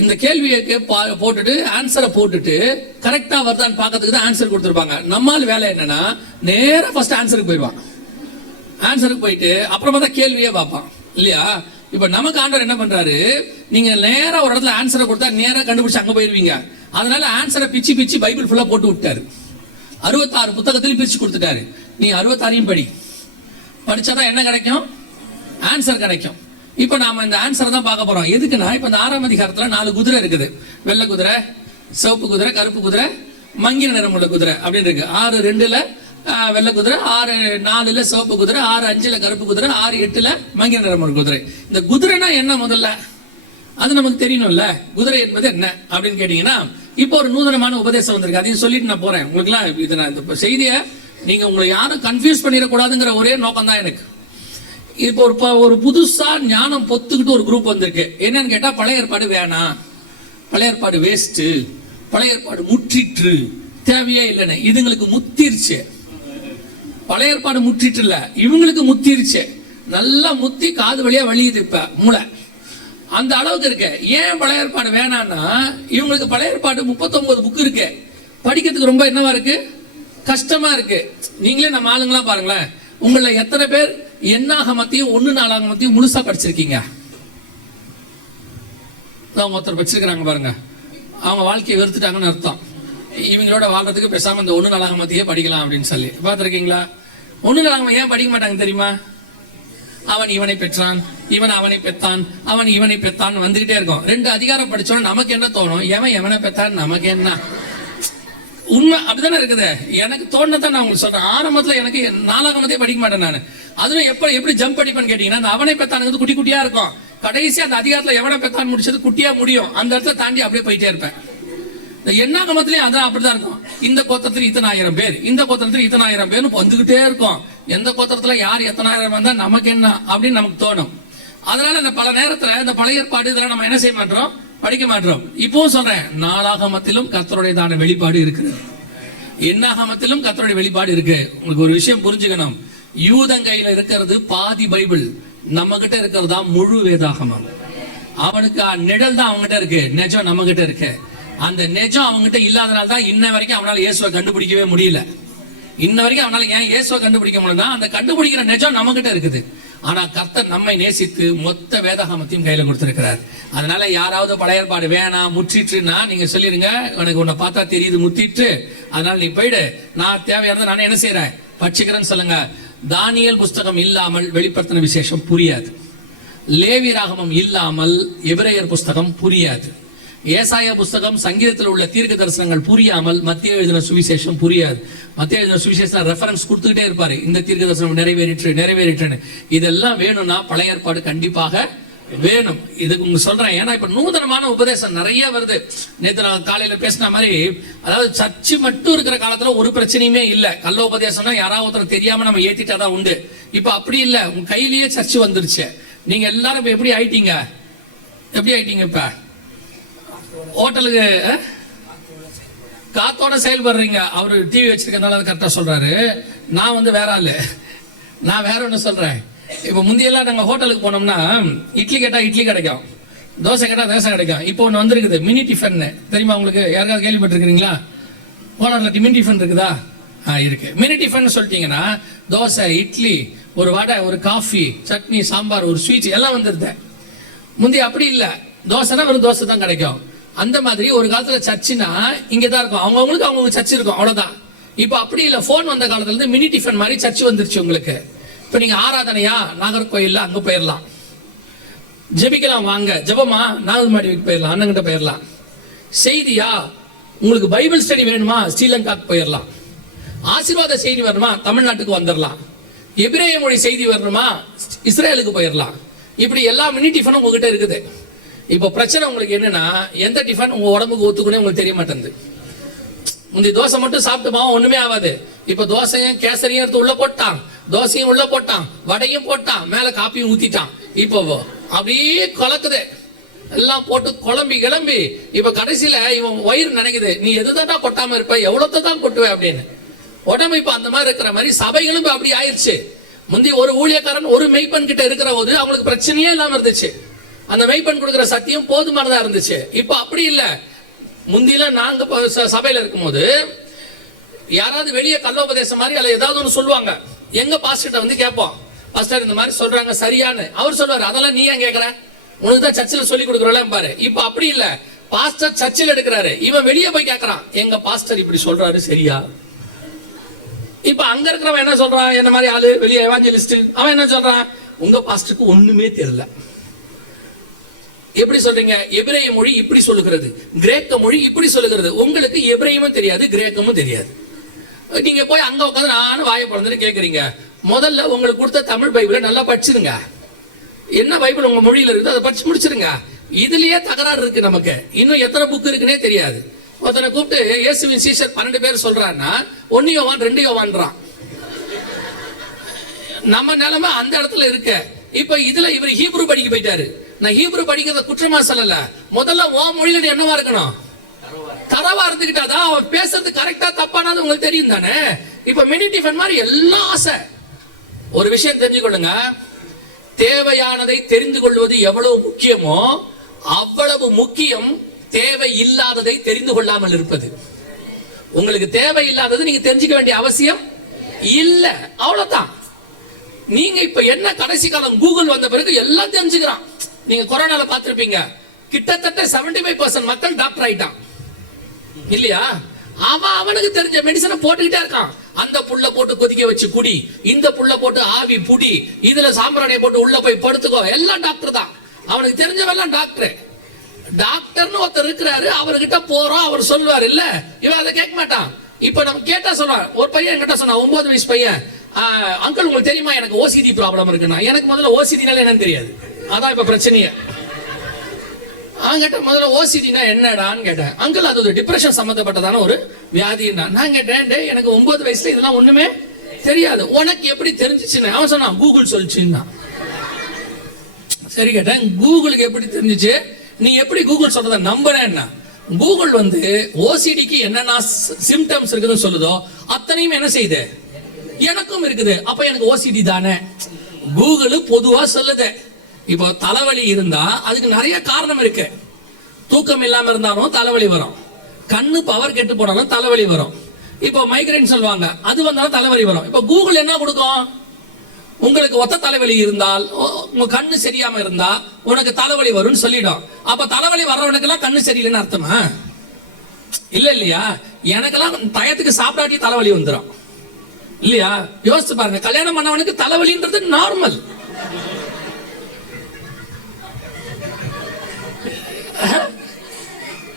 இந்த கேள்வியை போட்டுட்டு ஆன்சரை போட்டுட்டு கரெக்டா வருதான்னு பாக்கிறதுக்கு தான் ஆன்சர் கொடுத்துருப்பாங்க. நம்மால் வேலை என்னன்னா நேரா ஃபர்ஸ்ட் ஆன்சருக்கு போயிடுவான். ஆன்சருக்கு போயிட்டு அப்புறமா தான் கேள்வியே பார்ப்பான், இல்லையா? இப்ப நமக்கு ஆண்டவர் என்ன பண்றாரு, நீங்க நேரா ஒரு இடத்துல ஆன்சரை கொடுத்தா நேரா கண்டுபிடிச்சு அங்க போயிருவீங்க. அதனால ஆன்சரை பிச்சு பிச்சு பைபிள் ஃபுல்லா போட்டு விட்டாரு. 66 புத்தகத்திலையும் பிரிச்சு கொடுத்துட்டாரு. நீ 66 படி. படிச்சாதான் என்ன கிடைக்கும்? ஆன்சர் கிடைக்கும். இப்ப நாம இந்த ஆன்சர் தான் பார்க்க போறோம். எதுக்குன்னா, இப்ப இந்த 6ஆம் அதிகாரத்துல 4 குதிரை இருக்குது. வெள்ளை குதிரை, சிவப்பு குதிரை, கருப்பு குதிரை, மங்கின நிறம் உள்ள குதிரை அப்படின்னு இருக்கு. 6:2 வெள்ளை குதிரை, 6:4 சிவப்பு குதிரை, 6:5 கருப்பு குதிரை, 6:8 மங்கின நிறம் உள்ள குதிரை. இந்த குதிரைனா என்ன முதல்ல அது நமக்கு தெரியணும்ல. குதிரை என்பது என்ன அப்படின்னு கேட்டீங்கன்னா, இப்போ ஒரு நூதனமான உபதேசம் வந்திருக்கு. அதையும் சொல்லிட்டு நான் போறேன். உங்களுக்குலாம் இது நான் இந்த செய்தியை நீங்க உங்களை யாரும் கன்ஃபியூஸ் பண்ணிடக்கூடாதுங்கிற ஒரே நோக்கம் தான் எனக்கு. இப்போ ஒரு புதுசா ஞானம் பொத்துக்கிட்டு ஒரு குரூப் வந்திருக்கு. என்னன்னு கேட்டா, பழைய ஏற்பாடு வேணாம், பழைய ஏற்பாடு வேஸ்ட், பழைய ஏற்பாடு முற்றிற்று, தேவையே இல்லைன்னு. இதுங்களுக்கு முத்திருச்சு. பழைய ஏற்பாடு முற்றிட்டு இல்ல, இவங்களுக்கு முத்திருச்சு. நல்லா முத்தி காது வழியா வழியுது இப்ப மூளை. அந்த அளவுக்கு இருக்கு. ஏன் பழைய ஏற்பாடு வேணாம்னா, இவங்களுக்கு பழைய ஏற்பாடு 39 புக் இருக்கு. படிக்கிறதுக்கு ரொம்ப என்னவா இருக்கு, கஷ்டமா இருக்கு. நீங்களே நம்ம ஆளுங்களாம் பாருங்களேன், உங்கள எத்தனை பேர் என்னாகமத்தையும் 1-4 முழுசா படிச்சிருக்கீங்க? அவங்க ஒருத்தர் படிச்சிருக்கிறாங்க பாருங்க, அவங்க வாழ்க்கையை வெறுத்துட்டாங்கன்னு அர்த்தம். இவங்களோட வாழ்றதுக்கு பேசாம இந்த 1-4 படிக்கலாம் அப்படின்னு சொல்லி பார்த்திருக்கீங்களா? 1-4 ஏன் படிக்க மாட்டாங்க தெரியுமா? அவன் இவனை பெற்றான், இவன் அவனை பெற்றான், அவன் இவனை பெற்றான் வந்துகிட்டே இருக்கும். 2 அதிகாரம் படிச்சோம், நமக்கு என்ன தோணும், எவன் எவனை பெற்றான் நமக்கு என்ன? உண்மை அப்படித்தானே இருக்குது. எனக்கு தோணுதான் நான் உங்களுக்கு சொல்றேன். ஆரம்பத்துல எனக்கு 4 படிக்க மாட்டேன் நான். அதுவும் எப்படி ஜம்ப் படிப்பேன்னு கேட்டீங்கன்னா, அந்த அவனை பெற்றான் குட்டி குட்டியா இருக்கும். கடைசி அந்த அதிகாரத்துல எவனை பெற்றான் முடிச்சது குட்டியா முடியும். அந்த இடத்துல தாண்டி அப்படியே போயிட்டே இருப்பேன். இந்த எண்ணாகமத்திலயும் அதான் அப்படிதான் இருக்கும். இந்த கோத்திரத்துல இத்தனை 1000 பேர், இந்த கோத்திரத்துல இத்தனை 1000 பேர்னு வந்துகிட்டே இருக்கும். எந்த கோத்திரத்துல யார் எத்தனை 1000 வந்தா நமக்கு என்ன அப்படின்னு நமக்கு தோணும். அதனால இந்த பல நேரத்துல இந்த பழைய ஏற்பாடு இதெல்லாம் நம்ம என்ன செய்ய மாட்டோம், படிக்க மாட்டோம். இப்பவும் சொல்றேன், நாளாகமத்திலும் கர்த்தருடையதான வெளிப்பாடு இருக்குது, எண்ணாகமத்திலும் கர்த்தருடைய வெளிப்பாடு இருக்கு. உங்களுக்கு ஒரு விஷயம் புரிஞ்சுக்கணும், யூதங்கையில இருக்கிறது பாதி பைபிள், நம்ம கிட்ட இருக்கிறதா முழு வேதாகமம். அவனுக்கு நிழல் தான் அவங்ககிட்ட இருக்கு, நெஜம் நம்ம கிட்ட இருக்கு. அந்த நெஜம் அவங்ககிட்ட இல்லாதனால தான் இன்ன வரைக்கும் அவனால இயேசுவை கண்டுபிடிக்கவே முடியல. இன்ன வரைக்கும் அவனால ஏன் இயேசுவை கண்டுபிடிக்க முடியல? அந்த கண்டுபிடிக்கிற நெஜம் நம்ம கிட்ட இருக்குது. ஆனா கர்த்தர் நம்மை நேசித்து மொத்த வேதாகமத்தையும் கையில கொடுத்திருக்கிறார். அதனால யாராவது பழைய ஏற்பாடு வேணாம் முற்றிட்டுனா நீங்க சொல்லிருங்க, எனக்கு உன்னை பார்த்தா தெரியுது முத்திட்டு, அதனால நீ போயிடு, நான் தேவையானது நானே என்ன செய்யறேன் பட்சிக்கிறேன்னு சொல்லுங்க. தானியேல் புஸ்தகம் இல்லாமல் வெளிப்படுத்தின விசேஷம் புரியாது. லேவியராகமம் இல்லாமல் எபிரேயர் புஸ்தகம் புரியாது. ஏசாயா புஸ்தகம், சங்கீதத்தில் உள்ள தீர்க்க தரிசனங்கள் புரியாமல் மத்திய எழுதின சுவிசேஷம் புரியாது. மத்திய எழுதின சுவிசேஷம் ரெஃபரன்ஸ் கொடுத்துக்கிட்டே இருப்பாரு, இந்த தீர்க்க தரிசனம் நிறைவேறிட்டு. இதெல்லாம் வேணும்னா பழைய ஏற்பாடு கண்டிப்பாக வேணும். இதுக்கு உங்க சொல்றேன், ஏன்னா இப்ப நூதனமான உபதேசம் நிறைய வருது. நேற்று நான் காலையில பேசின மாதிரி, அதாவது சர்ச்சு மட்டும் இருக்கிற காலத்துல ஒரு பிரச்சனையுமே இல்ல. கள்ள உபதேசம்னா யாராவது ஒருத்தர் தெரியாம நம்ம ஏத்திட்டாதான் உண்டு. இப்ப அப்படி இல்ல, உங்க கையிலேயே சர்ச்சு வந்துருச்சு. நீங்க எல்லாரும் இப்ப எப்படி ஆயிட்டீங்க? இப்ப ஹோட்டலுக்கு காத்தோட செயல்படுறீங்க. அவரு டிவி வச்சிருக்கனால அது கரெக்டா சொல்றாரு. நான் வேற ஆளு, நான் வேற ஒண்ணு சொல்றேன். இப்ப முந்தியெல்லாம் நாங்க ஹோட்டலுக்கு போனோம்னா இட்லி கேட்டா இட்லி கிடைக்கும், தோசை கேட்டா தோசை கிடைக்கும். இப்போ ஒண்ணு வந்திருக்குது மினி டிஃபன், தெரியுமா உங்களுக்கு? யாருக்காவது கேள்விப்பட்டிருக்கீங்களா? ஹோட்டல்ல மினி டிஃபன் இருக்குதா? இருக்கு. மினி டிஃபன் சொல்லிட்டீங்கன்னா தோசை, இட்லி, ஒரு வடை, ஒரு காஃபி, சட்னி, சாம்பார், ஒரு ஸ்வீட் எல்லாம் வந்துருது. முந்தி அப்படி இல்லை, தோசைனா வெறும் தோசை தான் கிடைக்கும். அந்த மாதிரி ஒரு காலத்துல சர்ச்சுனா இங்கே தான் இருக்கும், அவங்கவுங்களுக்கு அவங்களுக்கு சர்ச் இருக்கும், அவ்வளோதான். இப்போ அப்படி இல்லை, ஃபோன் வந்த காலத்துல இருந்து மினி டிஃபன் மாதிரி சர்ச் வந்துருச்சு உங்களுக்கு. இப்போ நீங்க ஆராதனையா நாகர்கோயில்ல அங்கே போயிடலாம், ஜெபிக்கலாம் வாங்க, ஜெபமா நாகர்மாடிக்கு போயிடலாம், அண்ணங்கிட்ட போயிடலாம். செய்தியா உங்களுக்கு பைபிள் ஸ்டடி வேணுமா ஸ்ரீலங்காக்கு போயிடலாம். ஆசீர்வாத செய்தி வரணுமா தமிழ்நாட்டுக்கு வந்துடலாம். எபிரேய மொழி செய்தி வரணுமா இஸ்ரேலுக்கு போயிடலாம். இப்படி எல்லா மினி டிஃபனும் உங்ககிட்ட இருக்குது. இப்போ பிரச்சனை உங்களுக்கு என்னன்னா, எந்த டிஃபன் உங்க உடம்புக்கு ஒத்துக்குனே உங்களுக்கு தெரிய மாட்டேங்குது. முந்தி தோசை மட்டும் சாப்பிட்டுமா ஒண்ணுமே ஆகாது. இப்ப தோசையும் கேசரியும் எடுத்து உள்ள போட்டான், தோசையும் உள்ள போட்டான், வடையும் போட்டான், மேல காப்பியும் ஊத்திட்டான். இப்போ அப்படியே கலக்குது, எல்லாம் போட்டு குழம்பி கிளம்பி இப்ப கடைசியில இவன் வயிறு நினைக்குது, நீ எதுதான் கொட்டாம இருப்ப, எவ்வளவு தான் கொட்டுவ அப்படின்னு. உடம்பு இப்ப அந்த மாதிரி இருக்கிற மாதிரி சபைகளும் அப்படி ஆயிடுச்சு. முந்தி ஒரு ஊழியக்காரன் ஒரு மெய்ப்பெண் கிட்ட இருக்கிற போது அவங்களுக்கு பிரச்சனையே இல்லாம இருந்துச்சு, அந்த மெய்ப்பெண் கொடுக்கிற சத்தியம் போதுமானதா இருந்துச்சு. இப்ப அப்படி இல்ல. முந்தில நாங்க சபையில இருக்கும் போது யாராவது வெளியே கல்லோபதேசம் மாதிரி அல்ல ஏதாவது ஒன்று சொல்லுவாங்க, எங்க பாஸ்டர்கிட்ட வந்து கேட்போம், பாஸ்டர் இந்த மாதிரி சொல்றாங்க சரியானு. அவர் சொல்லுவாரு, அதெல்லாம் நீ ஏன் கேட்கற, உனக்கு தான் சர்ச்சில் சொல்லி கொடுக்குறோம் பாரு. இப்ப அப்படி இல்ல, பாஸ்டர் சர்ச்சில் எடுக்கிறாரு, இவன் வெளியே போய் கேட்கறான், எங்க பாஸ்டர் இப்படி சொல்றாரு சரியா. இப்ப அங்க இருக்கிறவன் என்ன சொல்றான், என்ன மாதிரி ஆளு வெளியே எவாஞ்சலிஸ்ட், அவன் என்ன சொல்றான், உங்க பாஸ்டருக்கு ஒண்ணுமே தெரியல. எப்படி சொல்றீங்க, எபிரேய மொழி இப்படி சொல்லுகிறது, கிரேக்க மொழி இப்படி சொல்லுகிறது, உங்களுக்கு எபிரேயமும் தெரியாது கிரேக்கமும் தெரியாது. நீங்க போய் அங்க உட்காந்து நானும் வாயை பிறந்துட்டு கேட்கறீங்க. முதல்ல உங்களுக்கு கொடுத்த தமிழ் பைபிளை நல்லா படிச்சிருங்க, என்ன பைபிள் உங்க மொழியில இருக்குது அதை படிச்சு முடிச்சிருங்க. இதுலயே தகராறு இருக்கு நமக்கு, இன்னும் எத்தனை புக் இருக்குன்னே தெரியாது. ஒருத்தனை கூப்பிட்டு இயேசுவின் சீஷர் 12 பேர் சொல்றான்னா 1 யோவான் 2 யோவான்றான். நம்ம நிலைமை அந்த இடத்துல இருக்கு. இப்ப இதுல இவர் ஹீப்ரு படிக்க போயிட்டாரு. நான் ஹீப்ரு படிக்கிறத குற்றமா சொல்லல, முதல்ல ஓ மொழியில என்னவா இருக்கணும், தரவா இருந்துகிட்டாதான் அவர் பேசுறது கரெக்டா தப்பானது உங்களுக்கு தெரியும் தானே. இப்ப மினி டிஃபன் மாதிரி எல்லாம் ஆசை. ஒரு விஷயம் தெரிஞ்சுக்கொள்ளுங்க, தேவையானதை தெரிந்து கொள்வது எவ்வளவு முக்கியமோ அவ்வளவு முக்கியம் தேவை இல்லாததை தெரிந்து கொள்ளாமல் இருப்பது. உங்களுக்கு தேவை இல்லாதது நீங்க தெரிஞ்சுக்க வேண்டிய அவசியம் இல்ல, அவ்வளவுதான். நீங்க இப்ப என்ன கடைசி காலம் கூகுள் வந்த பிறகு எல்லாம் தெரிஞ்சுக்கிறான். நீங்க கொரோனால பார்த்திருப்பீங்க, கிட்டத்தட்ட 75% மக்கள் டாக்டர் ஆயிட்டான் இல்லையா. அவனுக்கு தெரிஞ்ச மெடிசனை போட்டுக்கிட்டே இருக்கான். அந்த புல்ல போட்டு கொதிக்க வச்சு குடி, இந்த புல்ல போட்டு ஆவி புடி, இதுல சாம்பிராணியை போட்டு உள்ள போய் படுத்துக்கோ, எல்லாம் டாக்டர் தான். அவனுக்கு தெரிஞ்சவெல்லாம் டாக்டர். டாக்டர்னு ஒருத்தர் இருக்கிறாரு, அவர்கிட்ட போறோம், அவர் சொல்லுவார் இல்ல, இவன் அதை கேட்க மாட்டான். இப்ப நம்ம கேட்டா சொல்றான். ஒரு பையன் என்கிட்ட சொன்னா, 9 வயசு பையன், அங்கிள் உங்களுக்கு தெரியுமா எனக்கு ஓசிடி ப்ராப்ளம் இருக்குன்னா. எனக்கு முதல்ல ஓசிடினால என்னன்னு தெரியாது, அதான் இப்ப பிரச்சனையே. அவங்கிட்ட முதல்ல ஓசிடினா என்னடான்னு கேட்டேன். அங்கிள் அது ஒரு டிப்ரெஷன் சம்பந்தப்பட்டதான ஒரு வியாதின்னா. நான் கேட்டேன், எனக்கு 9 வயசுல இதெல்லாம் ஒண்ணுமே தெரியாது, உனக்கு எப்படி தெரிஞ்சிச்சுன்னு. அவன் சொன்னான், கூகுள் சொல்லிச்சுன்னா. சரி கேட்டேன், கூகுளுக்கு எப்படி தெரிஞ்சிச்சு, நீ எப்படி கூகுள் சொல்றத நம்புறேன்னா. கூகுள் வந்து ஓசிடிக்கு என்னென்ன சிம்டம்ஸ் இருக்குதுன்னு சொல்லுதோ அத்தனையும் என்ன செய்யுது, எனக்கும் இருக்குது. அப்ப எனக்கு ஓசிடி தானே. கூகுள் பொதுவா சொல்லுது. இப்போ தலைவலி இருந்தா அதுக்கு நிறைய காரணம் இருக்கு. தூக்கம் இல்லாம இருந்தாலும் தலைவலி வரும், கண்ணு பவர் கெட்டு போனாலும் தலைவலி வரும். இப்போ மைக்ரைன் சொல்லுவாங்க, அது வந்தாலும் தலைவலி வரும். இப்போ கூகுள் என்ன கொடுக்கும், உங்களுக்கு ஒத்த தலைவலி இருந்தால், உங்க கண்ணு சரியாம இருந்தா உனக்கு தலைவலி வரும்னு சொல்லிடும். அப்ப தலைவலி வர்றவனுக்கு எல்லாம் கண்ணு சரியில்லைன்னு அர்த்தமா இல்ல இல்லையா. எனக்கெல்லாம் டயத்துக்கு சாப்பிடாட்டி தலைவலி வந்துடும் இல்லையா. யோசிச்சு பாருங்க, கல்யாணம் பண்ணவனுக்கு தலைவலின்றது நார்மல்.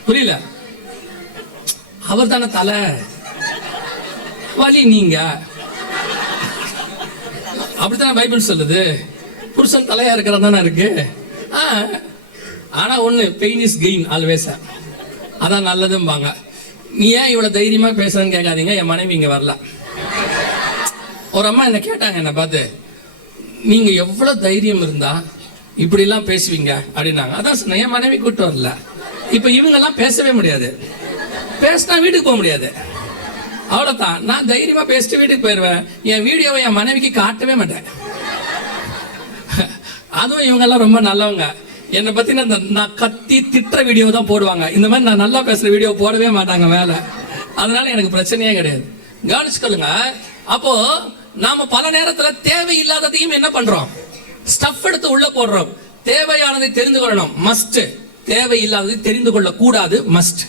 புரியல, அவர் தானே தலை வலி, நீங்க அப்படித்தானே பைபிள் சொல்லுது. புருஷன் தலையா இருக்கிறதானே இருக்கு. ஆனா ஒண்ணு, பெயின் இஸ் கெயின் ஆல்வேஸ், அதான் நல்லதும்பாங்க. நீ ஏன் இவ்வளவு தைரியமா பேசுறேன்னு கேட்காதீங்க. என் மனைவி இங்க வரல. ஒரு அம்மா என்ன கேட்டாங்க, என்ன பார்த்து, நீங்க எவ்வளவு தைரியம் இருந்தா இப்படி எல்லாம் பேசுவீங்க அப்படின்னாங்க. அதான் சொன்னேன், என் மனைவி கூட்டு வரல. இப்ப இவங்க எல்லாம் பேசவே முடியாது, பேசினா வீட்டுக்கு போக முடியாது, அவ்வளவுதான். நான் தைரியமா பேசிட்டு வீட்டுக்கு போயிடுவேன். என் வீடியோவை என் மனைவிக்கு காட்டவே மாட்டேன். அதுவும் இவங்க எல்லாம் ரொம்ப நல்லவங்க. என்னை பத்தி நான் கத்தி திட்டுற வீடியோ தான் போடுவாங்க. இந்த மாதிரி நான் நல்லா பேசுற வீடியோ போடவே மாட்டாங்க மேல. அதனால எனக்கு பிரச்சனையே கிடையாது. கவனிச்சுக்கொள்ளுங்க, அப்போ நாம பல நேரத்துல தேவையில்லாததையும் என்ன பண்றோம், ஸ்டஃப் எடுத்து உள்ள போடுறோம். தேவையானதை தெரிந்து கொள்ளணும், மஸ்ட். தேவையில்லாததை தெரிந்து கொள்ள கூடாது, மஸ்ட்.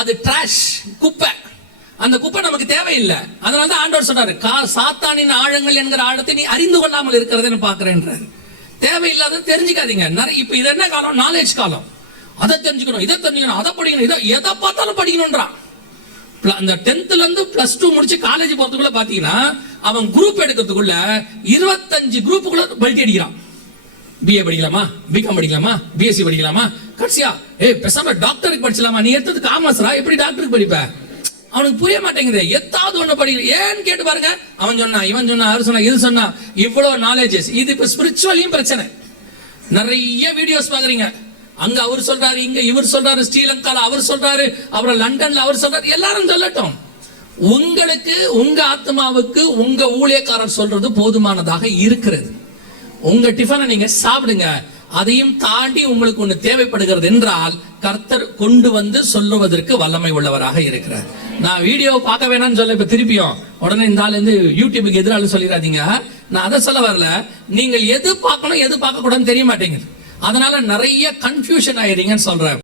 அது ட்ராஷ், குப்பை. அந்த குப்பை நமக்கு தேவையில்லை. அதனால தான் ஆண்டவர் சொல்றாரு, சாத்தானின் ஆழங்கள் என்கிற ஆழத்தை நீ அறிந்து கொள்ளாமல் இருக்கிறதுன்னு பாக்குறேன்றாரு. தேவையில்லாத தெரிஞ்சுக்காதீங்க. நிறைய இப்ப இது என்ன காலம், நாலேஜ் காலம். அதை தெரிஞ்சுக்கணும், இதை தெரிஞ்சுக்கணும், அதை படிக்கணும், இதை எதை பார்த்தாலும் படிக்கணும்ன்றான். அந்த 10th இருந்து +2 முடிச்சு காலேஜ் போறதுக்குள்ள பாத்தீங்கன்னா அவன் குரூப் எடுக்கிறதுக்குள்ள 25 குரூப்புக்குள்ள பல்டி அடிக்கிறான். பிஏ படிக்கலாமா, பிகாம் படிக்கலாமா, பிஎஸ்சி படிக்கலாமா, கடைசியா பேசாம டாக்டருக்கு படிச்சலாமா, நீ எடுத்தது காமர்ஸ்ரா, எப்படி டாக்டருக்கு படிப்ப? அவனுக்கு புரிய மாட்டேங்குது. எதாவது ஒண்ணு படிக்கல. ஏன்னு கேட்டு பாருங்க. அவன் சொன்னா, இவன் சொன்னா, அவர் சொன்னா, இது சொன்னா, இவ்வளவு நாலேஜஸ். இது இப்ப ஸ்பிரிச்சுவலியும் பிரச்சனை. நிறைய வீடியோஸ் பாக்குறீங்க. அங்க அவர் சொல்றாரு, இங்க இவர் சொல்றாரு, ஸ்ரீலங்கால அவர் சொல்றாரு, அப்புறம் லண்டன்ல அவர் சொல்றாரு. எல்லாரும் சொல்லட்டும். உங்களுக்கு உங்க ஆத்மாவுக்கு உங்க ஊழியக்காரர் சொல்றது போதுமானதாக இருக்கிறது. உங்க டிஃபனை நீங்க சாப்பிடுங்க. அதையும் தாண்டி உங்களுக்கு ஒண்ணு தேவைப்படுகிறது என்றால் கர்த்தர் கொண்டு வந்து சொல்லுவதற்கு வல்லமை உள்ளவராக இருக்கிறார். நான் வீடியோ பார்க்க வேணாம்னு சொல்ல, இப்ப திருப்பியும் உடனே இந்த ஆள் வந்து யூடியூபுக்கு எதிராக சொல்லிடாதீங்க. நான் அதை சொல்ல வரல. நீங்கள் எது பார்க்கணும் எது பார்க்க கூடாதுன்னு தெரிய மாட்டேங்குது. அதனால நிறைய கன்ஃபியூஷன் ஆயிடுறீங்கன்னு சொல்றேன்.